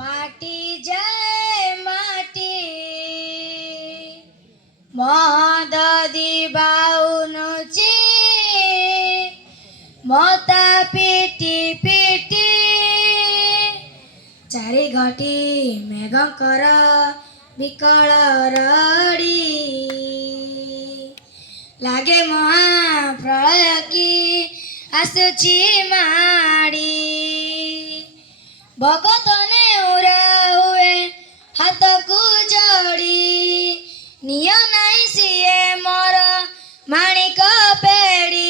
মাটি যায় মাটি মহাদদি বাউনুচি মতা পিটি পিটি ଚାରି ଘଟି ମେଘଙ୍କର ବିକଳ ରଡ଼ି ଲାଗେ ମହାପ୍ରଳୟ କି ଆସୁଛି ମାଡ଼ି ଭଗତନେ ଉରା ହୁଏ ହାତକୁ ଯୋଡ଼ି ନିଅ ନାହିଁ ସିଏ ମୋର ମାଣିକ ପେଡ଼ି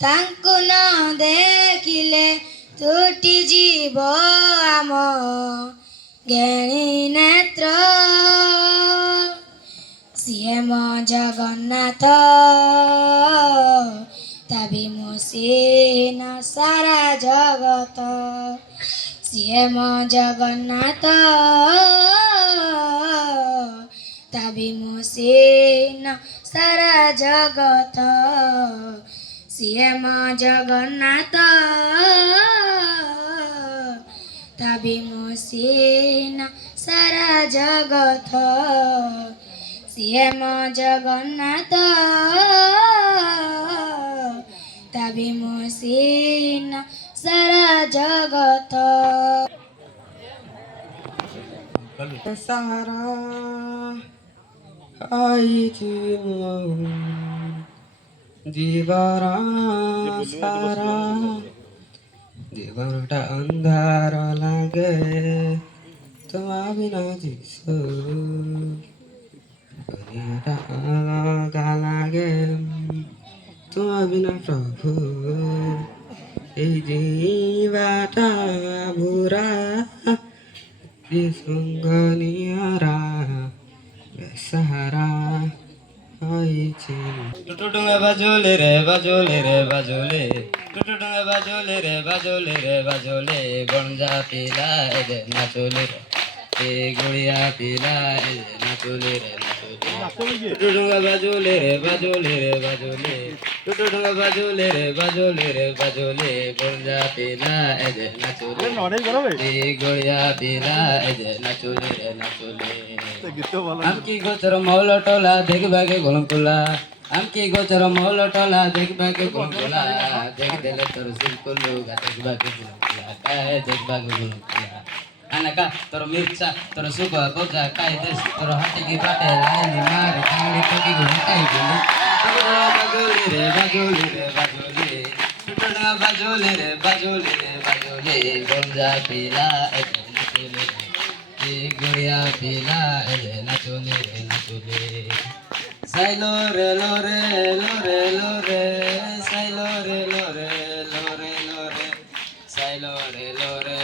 ତାଙ୍କୁ ନ ଦେଖିଲେ ତୁଟି ଯିବ ଆମ ଜ୍ଞାନୀ ନେତ୍ର ସିଏ ମୋ ଜଗନ୍ନାଥ ତା ବିମୁସୀନ ସାରା ଜଗତ ସିଏ ମୋ ଜଗନ୍ନାଥ ତା ବିମୁସୀନ ସାରା ଜଗତ ସିଏ ମୋ ଜଗନ୍ନାଥ ତା ବିମୁସୀନ ସାରା ଜଗତ ସିଏ ମୋ ଜଗନ୍ନାଥ ତା ବିମୁସୀନ ସାରା ଜଗତ ସାରା ଆଇଛି জীবন সারা জীবনটা অন্ধার লাগে তোমার বিনা যিশু দুনিয়াটা আলাদা লাগে তোমার বিনা প্রভু এই জীবাটা বুড়া সঙ্গ নিয়ারা সাহারা টুটু ডুঙা বাজলে রে বাজলে রে বাজলে টুটু ডুঙা বাজলে রে বাজলে রে বাজলে গঞ্জা পিলা রে নাচলে রে এ গুড়িয়া পিলা রে নাচলে রে নাচলে টুটু ডুঙা বাজলে রে বাজলে রে বাজলে টুটু ডুঙা বাজলে রে বাজলে রে বাজলে গঞ্জা পিলা রে নাচলে এ গুড়িয়া পিলা রে নাচলে রে নাচলে আমকি গোচর মৌল টলা দেখবাকে গলম তোলা আমকি গোচর মৌল টলা দেখবাকে গলম তোলা দেখ দেলে তোর সিলকুলু গা দেখবাকে গলম তোলা কায় দেখবাকে গলম তোলা আনাকা তোর মির্চা তোর সুগা গোজা কায় দেশ তোর হাতে কি বাটে লাইনি মারে কাঙ্গি টকি গুলি কাই গুলি বাজুলি রে বাজুলি রে বাজুলি টুটনা বাজুলি রে বাজুলি রে বাজুলি গঞ্জা পিলা গুড়িয়া পিলা নাচলে রে নাচলে সাইলো রে লোরে লোরে লোরে সাইলো রে লোরে লোরে লোরে সাইলো রে লোরে